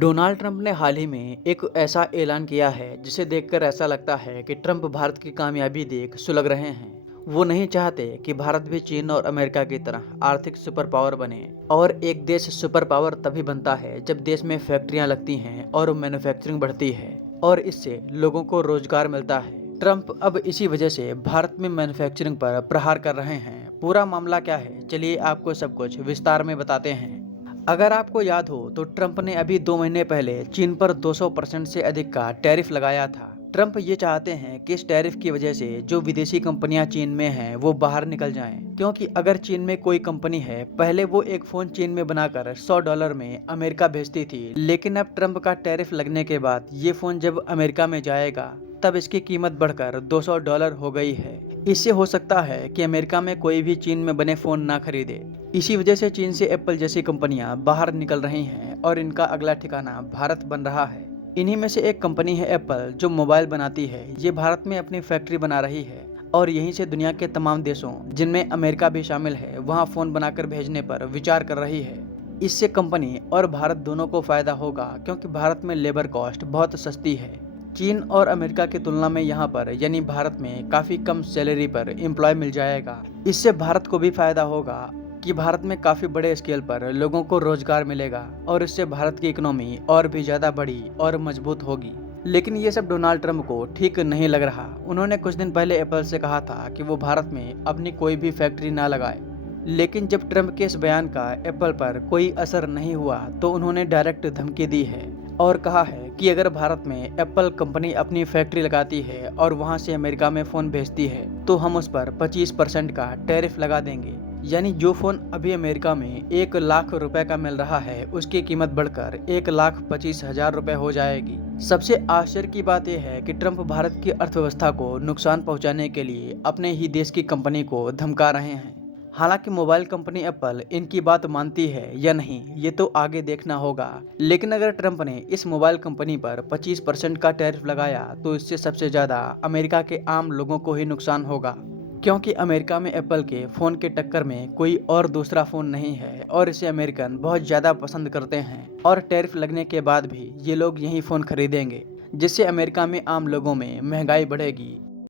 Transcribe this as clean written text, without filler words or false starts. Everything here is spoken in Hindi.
डोनाल्ड ट्रंप ने हाल ही में एक ऐसा ऐलान किया है जिसे देखकर ऐसा लगता है कि ट्रंप भारत की कामयाबी देख सुलग रहे हैं। वो नहीं चाहते कि भारत भी चीन और अमेरिका की तरह आर्थिक सुपर पावर बने। और एक देश सुपर पावर तभी बनता है जब देश में फैक्ट्रियां लगती हैं और मैन्युफैक्चरिंग बढ़ती है और इससे लोगों को रोजगार मिलता है। ट्रंप अब इसी वजह से भारत में मैन्युफैक्चरिंग पर प्रहार कर रहे हैं। पूरा मामला क्या है, चलिए आपको सब कुछ विस्तार में बताते हैं। अगर आपको याद हो तो ट्रंप ने अभी 2 महीने पहले चीन पर 200% से अधिक का टैरिफ लगाया था। ट्रंप ये चाहते हैं कि इस टैरिफ की वजह से जो विदेशी कंपनियां चीन में हैं वो बाहर निकल जाएं, क्योंकि अगर चीन में कोई कंपनी है, पहले वो एक फोन चीन में बनाकर $100 में अमेरिका भेजती थी, लेकिन अब ट्रंप का टैरिफ लगने के बाद ये फोन जब अमेरिका में जाएगा तब इसकी कीमत बढ़कर $200 हो गई है। इससे हो सकता है कि अमेरिका में कोई भी चीन में बने फोन ना खरीदे। इसी वजह से चीन से एप्पल जैसी कंपनियां बाहर निकल रही हैं और इनका अगला ठिकाना भारत बन रहा है। इन्हीं में से एक कंपनी है एप्पल, जो मोबाइल बनाती है। ये भारत में अपनी फैक्ट्री बना रही है और यहीं से दुनिया के तमाम देशों, जिनमें अमेरिका भी शामिल है, वहां फोन बनाकर भेजने पर विचार कर रही है। इससे कंपनी और भारत दोनों को फायदा होगा, क्योंकि भारत में लेबर कॉस्ट बहुत सस्ती है। चीन और अमेरिका की तुलना में यहाँ पर यानी भारत में काफ़ी कम सैलरी पर एम्प्लॉय मिल जाएगा। इससे भारत को भी फायदा होगा कि भारत में काफ़ी बड़े स्केल पर लोगों को रोजगार मिलेगा और इससे भारत की इकोनॉमी और भी ज़्यादा बड़ी और मजबूत होगी। लेकिन ये सब डोनाल्ड ट्रंप को ठीक नहीं लग रहा। उन्होंने कुछ दिन पहले एप्पल से कहा था कि वो भारत में अपनी कोई भी फैक्ट्री ना लगाए, लेकिन जब ट्रंप के इस बयान का एप्पल पर कोई असर नहीं हुआ तो उन्होंने डायरेक्ट धमकी दी है और कहा है कि अगर भारत में एप्पल कंपनी अपनी फैक्ट्री लगाती है और वहां से अमेरिका में फ़ोन भेजती है तो हम उस पर 25% का टैरिफ लगा देंगे। यानी जो फ़ोन अभी अमेरिका में 1 लाख रुपए का मिल रहा है, उसकी कीमत बढ़कर 1,25,000 रुपए हो जाएगी। सबसे आश्चर्य की बात यह है कि ट्रंप भारत की अर्थव्यवस्था को नुकसान पहुंचाने के लिए अपने ही देश की कंपनी को धमका रहे हैं। हालांकि मोबाइल कंपनी एप्पल इनकी बात मानती है या नहीं, ये तो आगे देखना होगा। लेकिन अगर ट्रंप ने इस मोबाइल कंपनी पर 25% का टैरिफ लगाया तो इससे सबसे ज़्यादा अमेरिका के आम लोगों को ही नुकसान होगा, क्योंकि अमेरिका में एप्पल के फ़ोन के टक्कर में कोई और दूसरा फ़ोन नहीं है और इसे अमेरिकन बहुत ज़्यादा पसंद करते हैं। और टैरिफ लगने के बाद भी ये लोग यही फ़ोन खरीदेंगे, जिससे अमेरिका में आम लोगों में महंगाई बढ़ेगी